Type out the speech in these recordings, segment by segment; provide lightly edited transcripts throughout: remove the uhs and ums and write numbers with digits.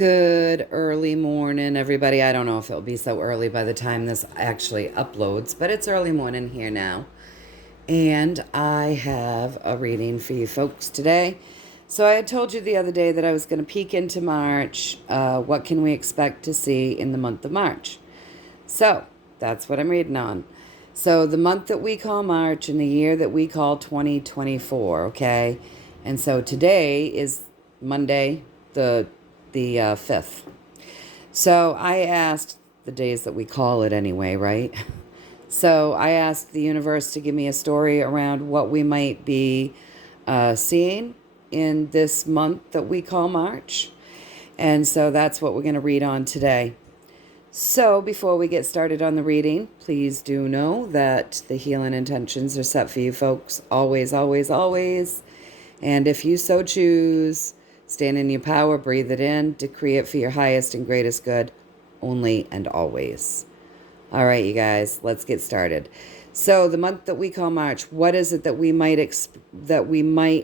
Good early morning, everybody. I don't know if it'll be so early by the time this actually uploads, but it's early morning here now. And I have a reading for you folks today. So I had told you the other day that I was going to peek into March. What can we expect to see in the month of March? So that's what I'm reading on. So the month that we call March and the year that we call 2024, okay? And so today is Monday, the 5th. So I asked, the days that we call it anyway, right? So I asked the universe to give me a story around what we might be seeing in this month that we call March. And so that's what we're going to read on today. So before we get started on the reading, please do know that the healing intentions are set for you folks always, always, always. And if you so choose, stand in your power, breathe it in, decree it for your highest and greatest good, only and always. All right, you guys, let's get started. So the month that we call March, what is it that we might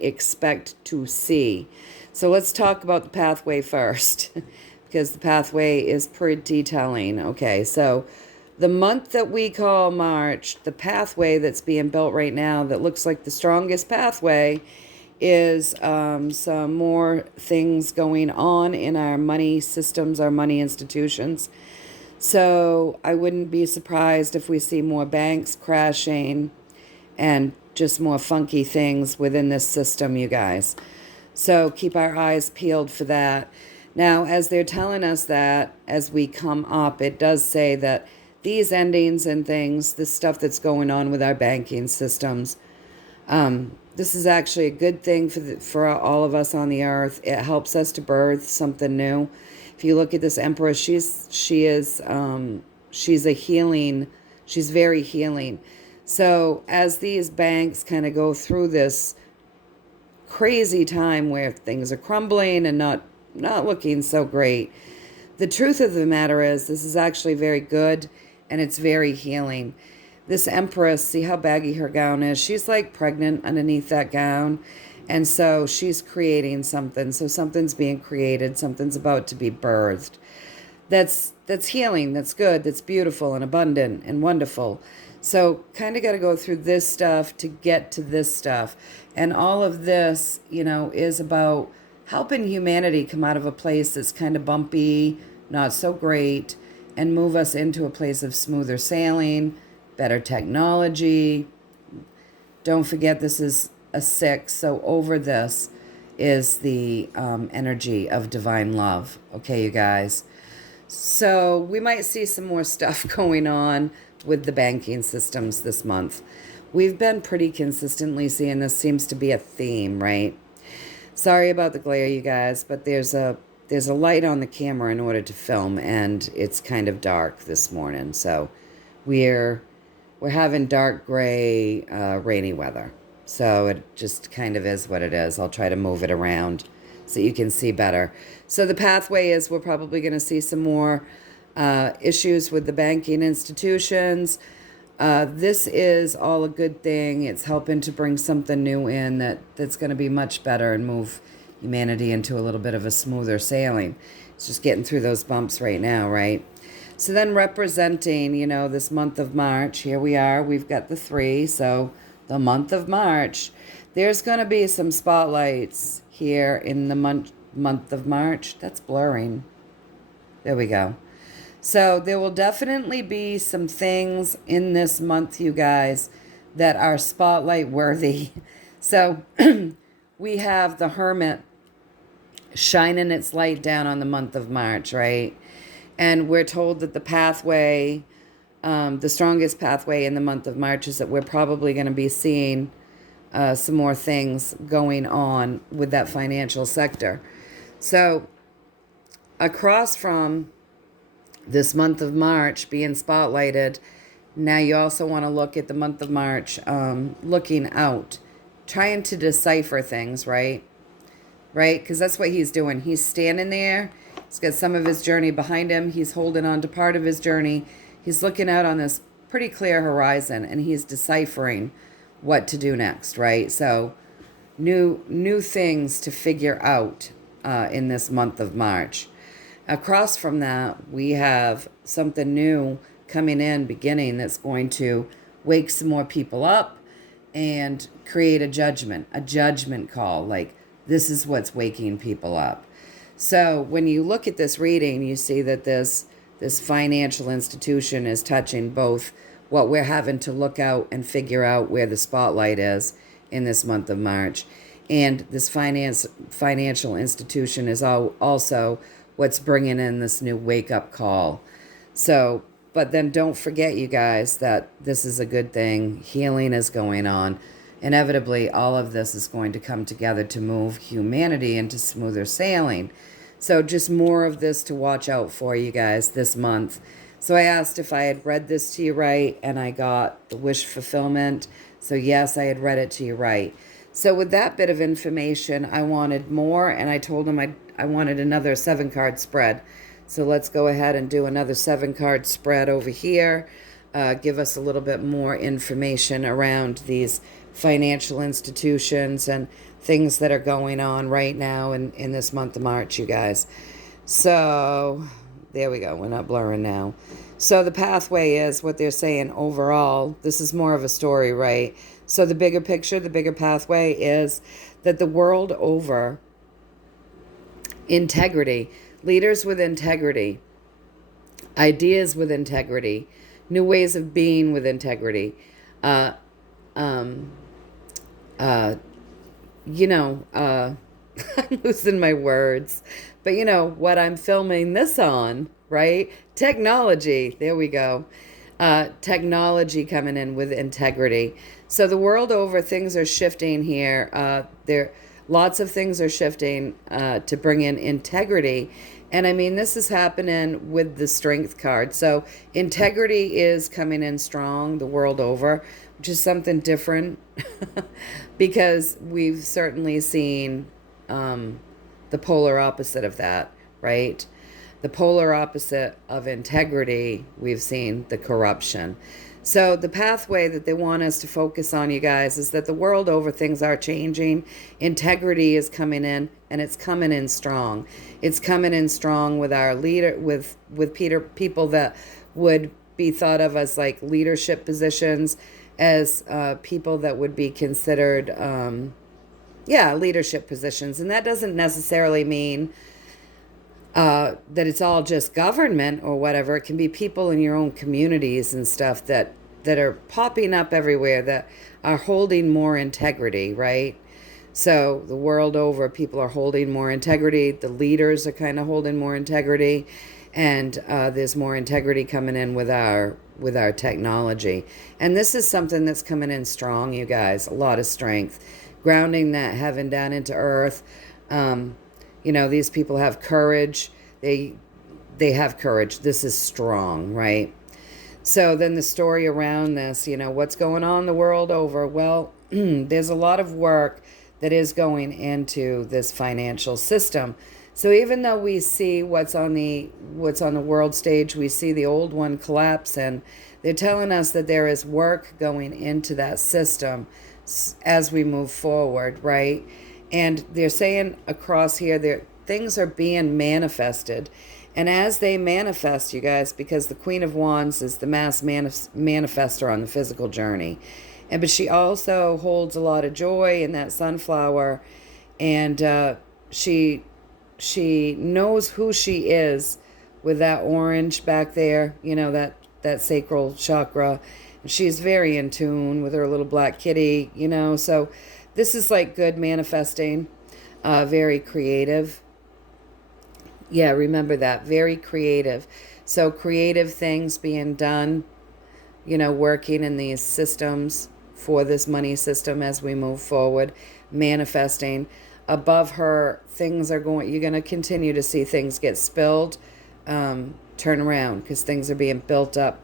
expect to see? So let's talk about the pathway first, because the pathway is pretty telling. Okay, so the month that we call March, the pathway that's being built right now that looks like the strongest pathway is some more things going on in our money systems, our money institutions. So I wouldn't be surprised if we see more banks crashing and just more funky things within this system, you guys. So keep our eyes peeled for that. Now, as they're telling us that, as we come up, it does say that these endings and things, this stuff that's going on with our banking systems, this is actually a good thing for all of us on the earth. It helps us to birth something new. If you look at this Empress, she's a healing. She's very healing. So as these banks kind of go through this crazy time where things are crumbling and not looking so great, the truth of the matter is this is actually very good and it's very healing. This Empress, see how baggy her gown is? She's like pregnant underneath that gown. And so she's creating something. So something's being created. Something's about to be birthed. That's healing. That's good. That's beautiful and abundant and wonderful. So kind of got to go through this stuff to get to this stuff. And all of this, is about helping humanity come out of a place that's kind of bumpy, not so great, and move us into a place of smoother sailing, better technology. Don't forget this is a 6, so over this is the energy of divine love. Okay, you guys. So we might see some more stuff going on with the banking systems this month. We've been pretty consistently seeing this seems to be a theme, right? Sorry about the glare, you guys, but there's a light on the camera in order to film, and it's kind of dark this morning. So we're having dark gray, rainy weather. So it just kind of is what it is. I'll try to move it around so you can see better. So the pathway is we're probably going to see some more issues with the banking institutions. This is all a good thing. It's helping to bring something new in that's going to be much better and move humanity into a little bit of a smoother sailing. It's just getting through those bumps right now, right? So then representing, this month of March, here we are. We've got the 3, so the month of March. There's going to be some spotlights here in the month of March. That's blurring. There we go. So there will definitely be some things in this month, you guys, that are spotlight worthy. So we have the Hermit shining its light down on the month of March, right? And we're told that the pathway, the strongest pathway in the month of March is that we're probably going to be seeing some more things going on with that financial sector. So across from this month of March being spotlighted, now you also want to look at the month of March, looking out, trying to decipher things, right? Right? Because that's what he's doing. He's standing there. He's got some of his journey behind him. He's holding on to part of his journey. He's looking out on this pretty clear horizon, and he's deciphering what to do next, right? So new things to figure out in this month of March. Across from that, we have something new coming in, beginning, that's going to wake some more people up and create a judgment call. Like, this is what's waking people up. So when you look at this reading, you see that this financial institution is touching both what we're having to look out and figure out where the spotlight is in this month of March. And this financial institution is also what's bringing in this new wake-up call. So, but then don't forget, you guys, that this is a good thing. Healing is going on. Inevitably, all of this is going to come together to move humanity into smoother sailing. So just more of this to watch out for, you guys, this month. So I asked if I had read this to you right, and I got the wish fulfillment. So yes, I had read it to you right. So with that bit of information, I wanted more, and I told him I wanted another 7-card spread. So let's go ahead and do another 7-card spread over here. Give us a little bit more information around these financial institutions and things that are going on right now in this month of March, you guys. So there we go. We're not blurring now. So the pathway is what they're saying overall. This is more of a story, right? So the bigger picture, the bigger pathway is that the world over, integrity, leaders with integrity, ideas with integrity, new ways of being with integrity, I'm losing my words, but you know what I'm filming this on, right? Technology, there we go. Technology coming in with integrity. So the world over, things are shifting here. Lots of things are shifting to bring in integrity. And I mean, this is happening with the Strength card. So integrity is coming in strong the world over, which is something different because we've certainly seen the polar opposite of that, right? The polar opposite of integrity, we've seen the corruption. So the pathway that they want us to focus on, you guys, is that the world over, things are changing. Integrity is coming in, and it's coming in strong. It's coming in strong with our leader, with people that would be thought of as like leadership positions, as people that would be considered, leadership positions. And that doesn't necessarily mean that it's all just government or whatever. It can be people in your own communities and stuff that are popping up everywhere that are holding more integrity, right? So the world over, people are holding more integrity. The leaders are kind of holding more integrity, and there's more integrity coming in with our technology. And this is something that's coming in strong, you guys. A lot of strength, grounding that heaven down into earth. These people have courage. They have courage. This is strong, right? So then the story around this, what's going on the world over? Well, there's a lot of work that is going into this financial system. So even though we see what's on the world stage, we see the old one collapse, and they're telling us that there is work going into that system as we move forward, right? And they're saying across here, things are being manifested. And as they manifest, you guys, because the Queen of Wands is the mass manifester on the physical journey. But she also holds a lot of joy in that sunflower. And she knows who she is with that orange back there, that sacral chakra. She's very in tune with her little black kitty, So this is like good manifesting, very creative. Yeah, remember that. Very creative. So creative things being done, working in these systems for this money system as we move forward, manifesting. Above her, you're going to continue to see things get spilled, turn around, because things are being built up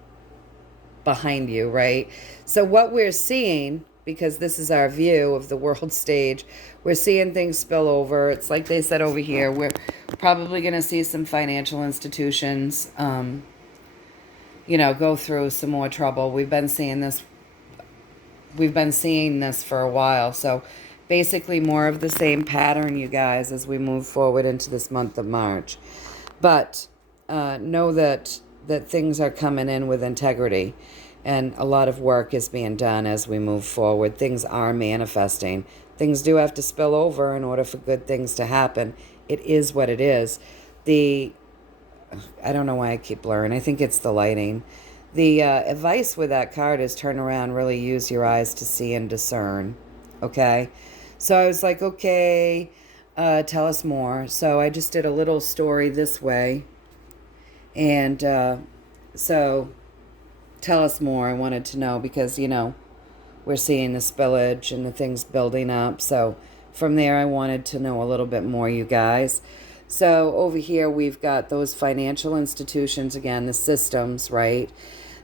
behind you, right? So what we're seeing, because this is our view of the world stage, we're seeing things spill over. It's like they said over here, we're probably going to see some financial institutions, go through some more trouble. We've been seeing this for a while. So basically more of the same pattern, you guys, as we move forward into this month of March. But know that things are coming in with integrity, and a lot of work is being done as we move forward. Things are manifesting. Things do have to spill over in order for good things to happen. It is what it is. I don't know why I keep blurring. I think it's the lighting. The advice with that card is turn around, really use your eyes to see and discern. Okay? So I was like, okay, tell us more. So I just did a little story this way. And so tell us more. I wanted to know because, we're seeing the spillage and the things building up. So from there, I wanted to know a little bit more, you guys. So over here, we've got those financial institutions, again, the systems, right?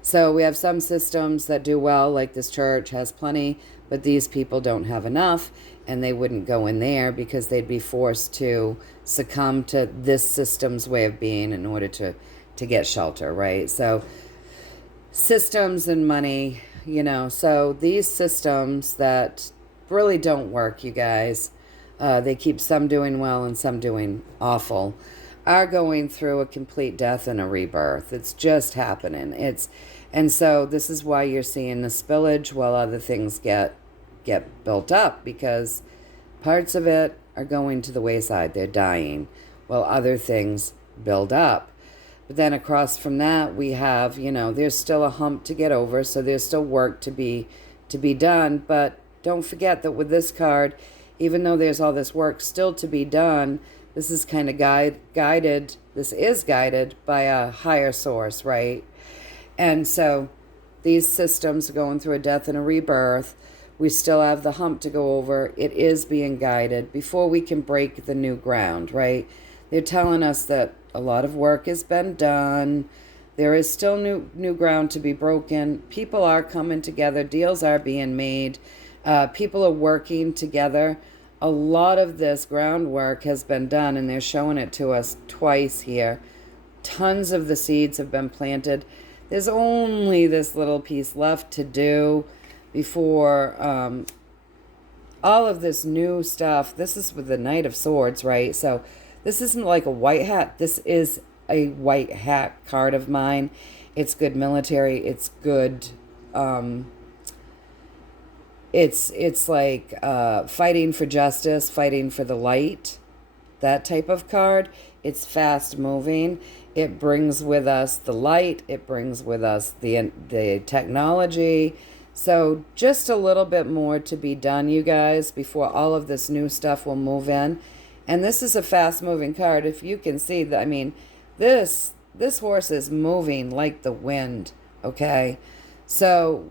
So we have some systems that do well, like this church has plenty, but these people don't have enough, and they wouldn't go in there because they'd be forced to succumb to this system's way of being in order to get shelter, right? So systems and money, so these systems that really don't work, you guys, they keep some doing well and some doing awful, are going through a complete death and a rebirth. It's just happening. And so this is why you're seeing the spillage while other things get built up, because parts of it are going to the wayside. They're dying while other things build up. But then across from that, we have, there's still a hump to get over, so there's still work to be done. But don't forget that with this card, even though there's all this work still to be done, this is kind of guided. This is guided by a higher source, right? And so these systems are going through a death and a rebirth. We still have the hump to go over. It is being guided before we can break the new ground, right? They're telling us that a lot of work has been done. There is still new ground to be broken. People are coming together. Deals are being made. People are working together. A lot of this groundwork has been done, and they're showing it to us twice here. Tons of the seeds have been planted. There's only this little piece left to do before all of this new stuff. This is with the Knight of Swords, right? So this isn't like a white hat. This is a white hat card of mine. It's good military. It's good. It's like fighting for justice, fighting for the light. That type of card. It's fast moving. It brings with us the light. It brings with us the technology. So just a little bit more to be done, you guys, before all of this new stuff will move in. And this is a fast-moving card. If you can see that, I mean, this horse is moving like the wind, okay? So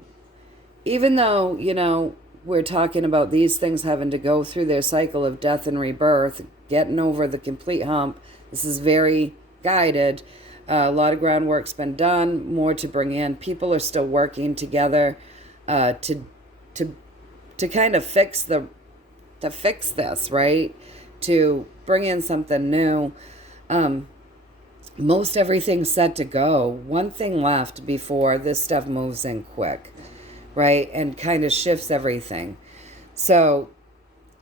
even though, we're talking about these things having to go through their cycle of death and rebirth, getting over the complete hump, this is very guided. A lot of groundwork's been done, more to bring in. People are still working together to kind of fix this, right? To bring in something new. Most everything's set to go. One thing left before this stuff moves in quick, right? And kind of shifts everything. So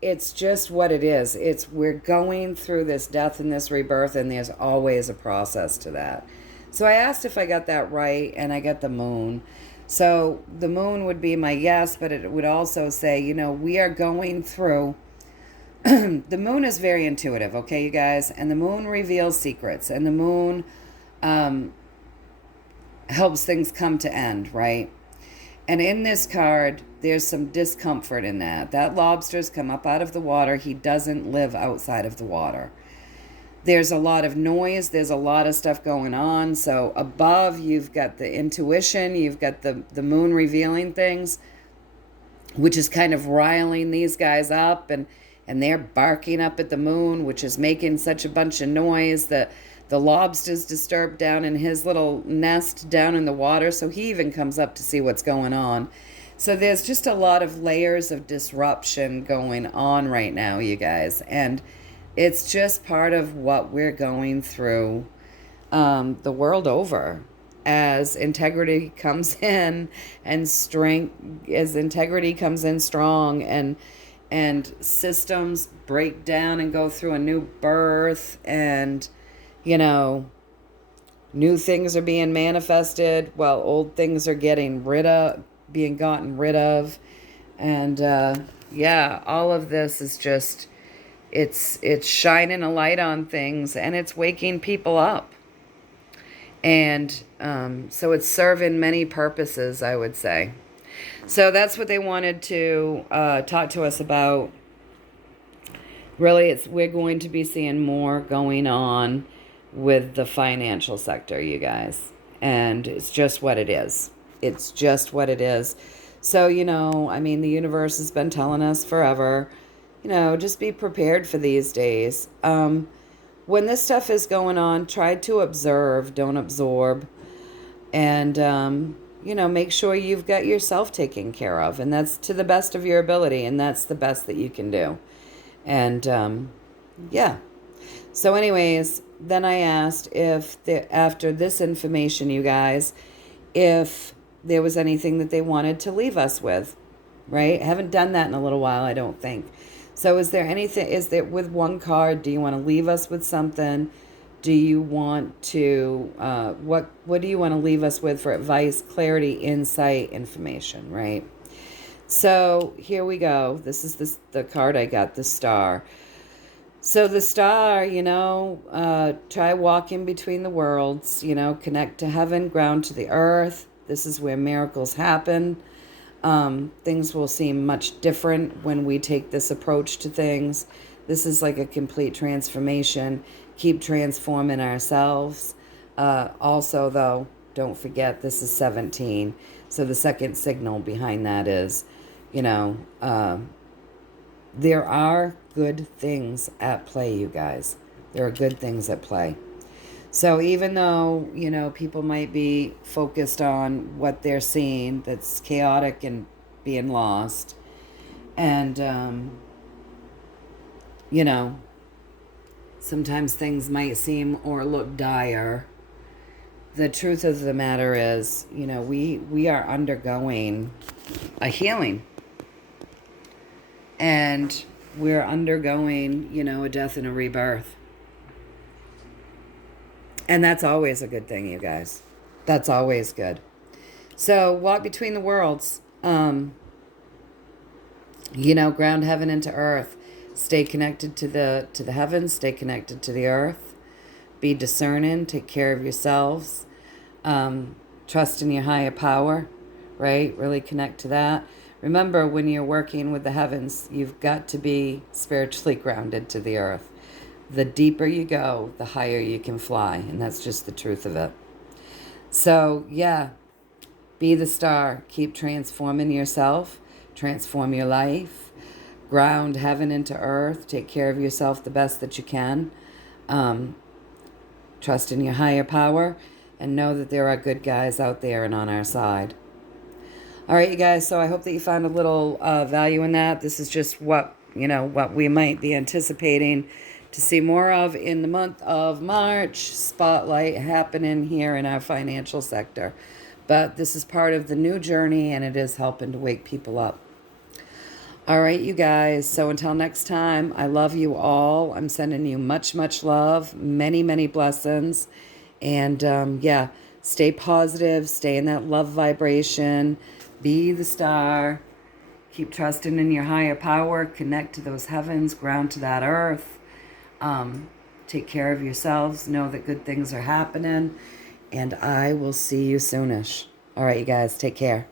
it's just what it is. We're going through this death and this rebirth, and there's always a process to that. So I asked if I got that right, and I got the moon. So the moon would be my yes, but it would also say, we are going through. The moon is very intuitive, okay, you guys? And the moon reveals secrets, and the moon helps things come to end, right? And in this card, there's some discomfort in that. That lobster's come up out of the water. He doesn't live outside of the water. There's a lot of noise. There's a lot of stuff going on. So above, you've got the intuition. You've got the moon revealing things, which is kind of riling these guys up. And they're barking up at the moon, which is making such a bunch of noise that the lobster's disturbed down in his little nest down in the water. So he even comes up to see what's going on. So there's just a lot of layers of disruption going on right now, you guys. And it's just part of what we're going through the world over. As integrity comes in and as integrity comes in strong and systems break down and go through a new birth, and you know, new things are being manifested while old things are being gotten rid of. And yeah, all of this is just, it's shining a light on things, and it's waking people up. And so it's serving many purposes, I would say. So that's what they wanted to talk to us about. Really, we're going to be seeing more going on with the financial sector, you guys. And it's just what it is. It's just what it is. So, I mean, the universe has been telling us forever, just be prepared for these days. When this stuff is going on, try to observe, don't absorb. And, make sure you've got yourself taken care of. And that's to the best of your ability. And that's the best that you can do. And, yeah. So anyways, then I asked after this information, you guys, if there was anything that they wanted to leave us with, right? I haven't done that in a little while, I don't think. So is there with one card, do you want to leave us with something? Do you want to, what do you want to leave us with for advice, clarity, insight, information, right? So here we go. This is the card I got, the Star. So the Star, try walking between the worlds, connect to heaven, ground to the earth. This is where miracles happen. Things will seem much different when we take this approach to things. This is like a complete transformation. Keep transforming ourselves. Also, though, don't forget this is 17. So the second signal behind that is, there are good things at play, you guys. There are good things at play. So even though, people might be focused on what they're seeing that's chaotic and being lost, and, sometimes things might seem or look dire, the truth of the matter is, we are undergoing a healing. And we're undergoing, a death and a rebirth. And that's always a good thing, you guys. That's always good. So walk between the worlds. Ground heaven into earth. Stay connected to the heavens. Stay connected to the earth. Be discerning. Take care of yourselves. Trust in your higher power, right? Really connect to that. Remember, when you're working with the heavens, you've got to be spiritually grounded to the earth. The deeper you go, the higher you can fly. And that's just the truth of it. So, yeah, be the star. Keep transforming yourself. Transform your life. Ground heaven into earth. Take care of yourself the best that you can. Trust in your higher power. And know that there are good guys out there and on our side. All right, you guys, so I hope that you found a little value in that. This is just what we might be anticipating to see more of in the month of March. Spotlight happening here in our financial sector. But this is part of the new journey, and it is helping to wake people up. All right, you guys, so until next time, I love you all. I'm sending you much, much love, many, many blessings. And, stay positive, stay in that love vibration. Be the star. Keep trusting in your higher power. Connect to those heavens. Ground to that earth. Take care of yourselves. Know that good things are happening. And I will see you soonish. All right, you guys. Take care.